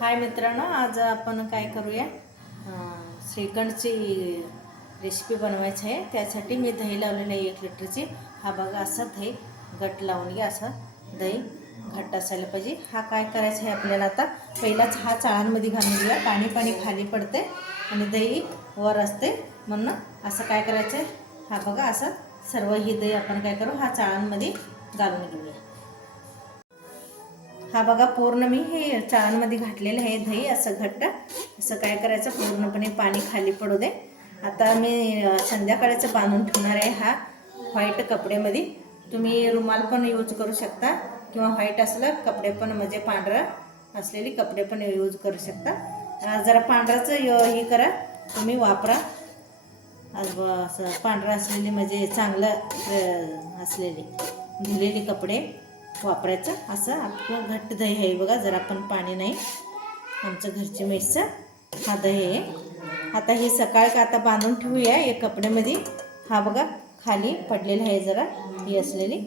हाय मित्रांनो आज आपण काय करूया? श्रीखंडची रेसिपी बनवायची आहे. त्यासाठी मी दही लावलेलं आहे एक लिटरची. हा बघा असा दही घट लावून घ्या असा दही घट्ट असायला पाहिजे. हा काय करायचं आहे आपल्याला आता? पहिलाच हा चाळांमध्ये घालून घेऊया. पाणी पाणी खाली पडते आणि दही वर असते म्हणून असं काय करायचं आहे हा बघा असं सर्व ही दही आपण काय करू? हा चाळांमध्ये घालून घेऊया. हा बघा पूर्ण मी हे चाळांमध्ये घातलेलं आहे दही असं घट्ट. असं काय करायचं? पूर्णपणे पाणी खाली पडू दे. आता मी संध्याकाळचं बांधून ठेवणार आहे हा व्हाईट कपड्यामध्ये. तुम्ही रुमाल पण यूज करू शकता किंवा व्हाईट असलं कपडे पण म्हणजे पांढरा असलेली कपडे पण यूज करू शकता. जरा पांढराचं य- हे करा. तुम्ही वापरा. ब- असं पांढरं असलेली म्हणजे चांगलं असलेली धुलेली कपडे. वापरायचं. असं आपलं घट्ट दही आहे बघा जरा पण पाणी नाही आमचं घरची मेसचं हा दही आहे. आता हे सकाळ का आता बांधून ठेवूया एक कपड्यामध्ये. हा बघा खाली पडलेला आहे जरा ही असलेली.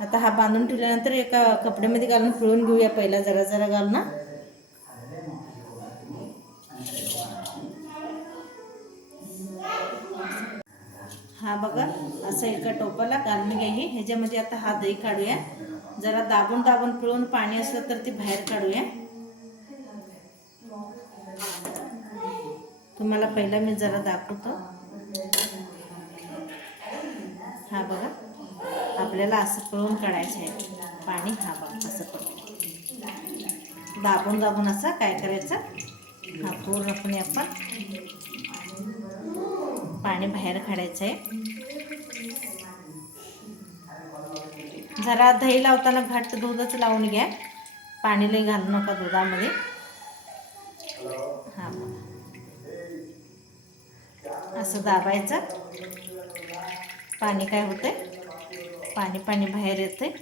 आता हा बांधून ठेवल्यानंतर एका कपड्यामध्ये घालून पिळून घेऊया पहिला जरा जरा घालून हा बघा असं एका टोपाला घालून घ्या ह्याच्यामध्ये आता हा दही काढूया. जरा दाबून दाबून पिळून पाणी असलं तर ते बाहेर काढूया. तुम्हाला पहिला मी जरा दाखवतो. हा बघा आपल्याला असं पिळून काढायचं आहे. पाणी हा बघा असं पिळून दाबून दाबून असं काय करायचं? हा पूर्णपणे आपण पाणी बाहेर काढायचं आहे जरा दही लावताना घट्ट दूधच लावून घ्या. पाणी लई घालू नका दुधामध्ये. हा असं दाबायचं. पाणी काय होतंय? पाणी पाणी बाहेर येते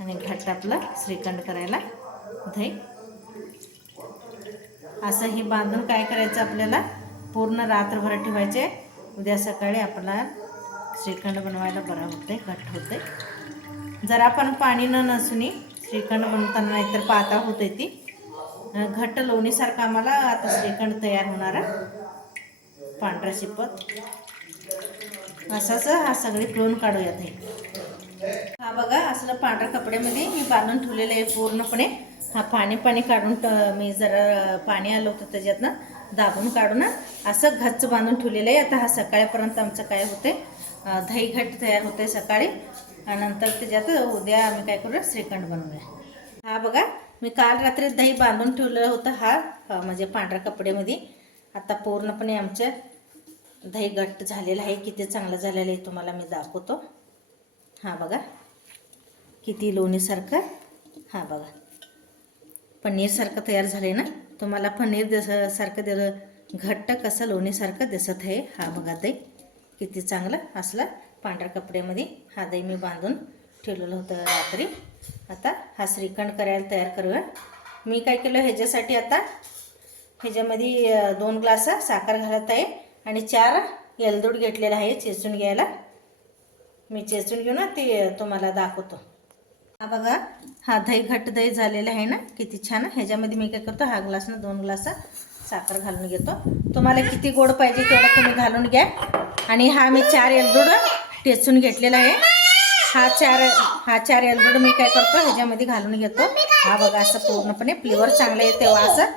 आणि घट्ट आपलं श्रीखंड करायला दही. असं हे बांधून काय करायचं आपल्याला? पूर्ण रात्रभर ठेवायचे. उद्या सकाळी आपला श्रीखंड बनवायला बरं होते घट्ट होते जर आपण पाणी न नसुनी श्रीखंड बनवताना नाहीतर पातळ होते ती. घट्ट लोणीसारखं आम्हाला आता श्रीखंड तयार होणार आहे. पांढरा शिपत. असाच हा सगळी पिळून काढूयात हे. हा बघा असलं पांढऱ्या कपड्यामध्ये मी बांधून ठेवलेलं आहे पूर्णपणे. हा पाणी पाणी काढून ट- मी जरा पाणी आलं होतं त्याच्यातनं दाबून काढून असं घच्च बांधून ठेवलेलं आहे. आता हा सकाळपर्यंत आमचं काय होते अं, दही घट्ट तयार होते सकाळी. आणि नंतर त्याच्यात उद्या आम्ही काय करूया श्रीखंड बनवूया. हा बघा मी काल रात्री दही बांधून ठेवलं होतं हा म्हणजे पांढऱ्या कपड्यामध्ये. आता पूर्णपणे आमचं दही घट्ट झालेलं आहे किती चांगलं झालेलं आहे तुम्हाला मी दाखवतो. हां बघा. किती लोणीसारखं. हां बघा. पनीरसारखं तयार झालं ना? तुम्हाला पनीर दिस सारखं दिलं घट्ट कसं लोणीसारखं दिसत आहे. हा बघा दही किती चांगलं असलं पांढऱ्या कपड्यामध्ये. हा दही मी बांधून ठेवलेलं होतं रात्री. आता हा श्रीखंड करायला तयार करूया. मी काय केलं ह्याच्यासाठी आता ह्याच्यामध्ये दोन ग्लास साखर घालत आहे आणि चार एलदूड घेतलेला आहे चेचून घ्यायला. मी चेचून घेऊन ना ते तुम्हाला दाखवतो. हा बघा हा दही घट्ट दही झालेला आहे ना किती छान. ह्याच्यामध्ये मी काय करतो हा ग्लासनं दोन ग्लास साखर घालून घेतो. तुम्हाला किती गोड पाहिजे तेवढं तुम्ही घालून घ्या. आणि हा मी चार एलदूड टेचून घेतलेला आहे. हा चार हा चार एलदूड मी काय करतो ह्याच्यामध्ये घालून घेतो. हा बघा असं पूर्णपणे फ्लेवर चांगला येते हो असं.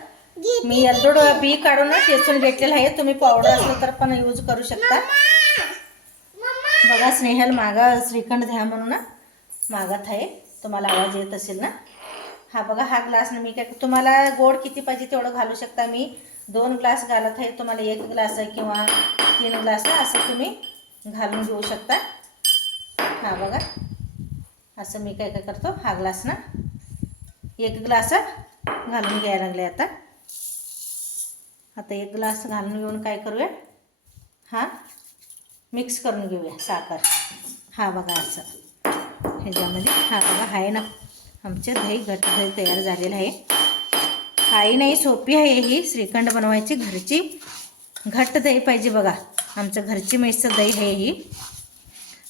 मी एलदूड बी काढून टेचून घेतलेलं आहे. तुम्ही पावडर असलं तर पण यूज करू शकता. बघा स्नेहल मागा श्रीखंड द्या म्हणून ना मागत आहे तुम्हाला आवाज येत असेल ना? हा बघा हा ग्लास मी काय तुम्हाला गोड किती पाहिजे तेवढं घालू शकता मी. दोन ग्लास घालत आहे तुम्हाला एक ग्लास आहे किंवा तीन ग्लास आहे असं तुम्ही घालून घेऊ शकता. हा बघा असं मी काय काय करतो हा ग्लास ना. एक ग्लास घालून घ्यायला लागले आता. आता एक ग्लास घालून घेऊन काय करूया? हा मिक्स करून घेऊया साखर. हा बघा असं. ह्याच्यामध्ये हा बघा आहे ना. आमचे दही घट्ट दही तयार झालेलं आहे. काही नाही सोपी आहे ही. श्रीखंड बनवायची घरची. घट्ट दही पाहिजे बघा. आमचं घरची म्हैसचं दही आहे ही.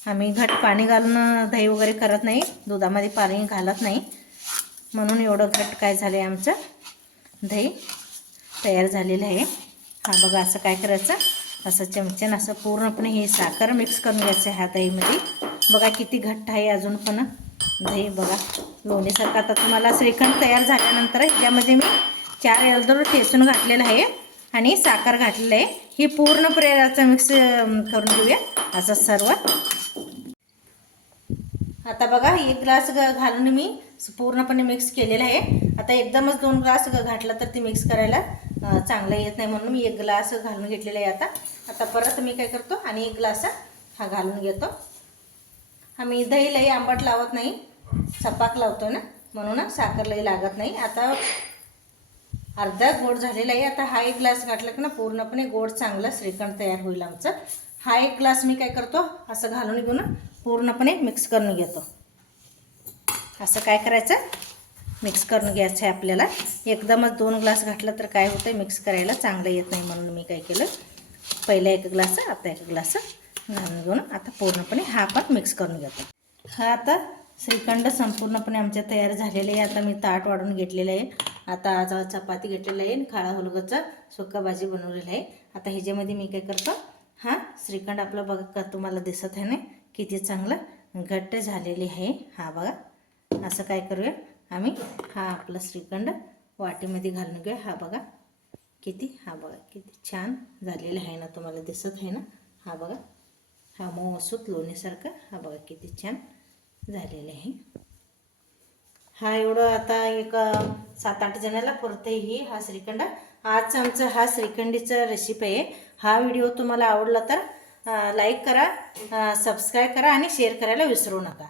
आम्ही घट पाणी घालून दही वगैरे करत नाही. दुधामध्ये पाणी घालत नाही. म्हणून एवढं घट काय झालं आहे आमचं? दही तयार झालेलं आहे. हा बघा असं काय करायचं? असं चमच्यान असं पूर्णपणे हे साखर मिक्स करून घ्यायचं ह्या दहीमध्ये बघा किती घट्ट आहे अजून पण. दही बघा. लोणीसारखं आता तुम्हाला श्रीखंड तयार झाल्यानंतर ह्यामध्ये मी चार एलदोड ठेचून घातलेलं आहे आणि साखर घातलेलं आहे. ही पूर्ण प्रेराचं मिक्स करून घेऊया. असं सर्व. आता बघा एक ग्लास घालून मी पूर्णपणे मिक्स केलेलं आहे. आता एकदमच दोन ग्लास घातला तर ते मिक्स करायला चांगलं येत नाही म्हणून मी एक ग्लास घालून घेतलेला आहे आता. आता परत मी काय करतो आणि एक ग्लास हा घालून घेतो. हा मी दही लई आंबट लावत नाही सपाक लावतो ना म्हणून साखर लई लागत नाही. आता अर्धा गोड झालेला आहे. आता हा एक ग्लास घातला की ना पूर्णपणे गोड चांगलं श्रीखंड तयार होईल आमचं. हा एक ग्लास मी काय करतो असं घालून घेऊन पूर्णपणे मिक्स करून घेतो. असं काय करायचं? मिक्स करून घ्यायचं आहे आपल्याला. एकदमच दोन ग्लास घातलं तर काय होतं मिक्स करायला चांगलं येत नाही म्हणून मी काय केलं. पहिला एक ग्लास आता एक ग्लास घालून घेऊन आता पूर्णपणे हा पण मिक्स करून घेतो. हा आता श्रीखंड संपूर्णपणे आमच्या तयार झालेले आहे. आता मी ताट वाढून घेतलेलं आहे. आता आज चपाती घेतलेलं आहे आणि काळा हुलगाचा सुक्का भाजी बनवलेली आहे. आता ह्याच्यामध्ये मी काय करतो हा श्रीखंड आपला बघा का तुम्हाला दिसत आहे ना किती चांगलं घट्ट झालेली आहे. हा बघा असं काय करूया आम्ही हा आपला श्रीखंड वाटीमध्ये घालून घेऊया. हा बघा किती? हा बघा किती छान झालेला आहे ना तुम्हाला दिसत आहे ना? हा बघा हा मऊसूत लोणीसारखा हा बघा किती छान झालेलं आहे. हा एवढं आता एक सात आठ जणाला पुरते ही हा श्रीखंड. आज आमचं हा श्रीखंडीचा रेसिपी आहे. हा व्हिडिओ तुम्हाला आवडला तर लाईक करा सबस्क्राईब करा आणि शेअर करायला विसरू नका.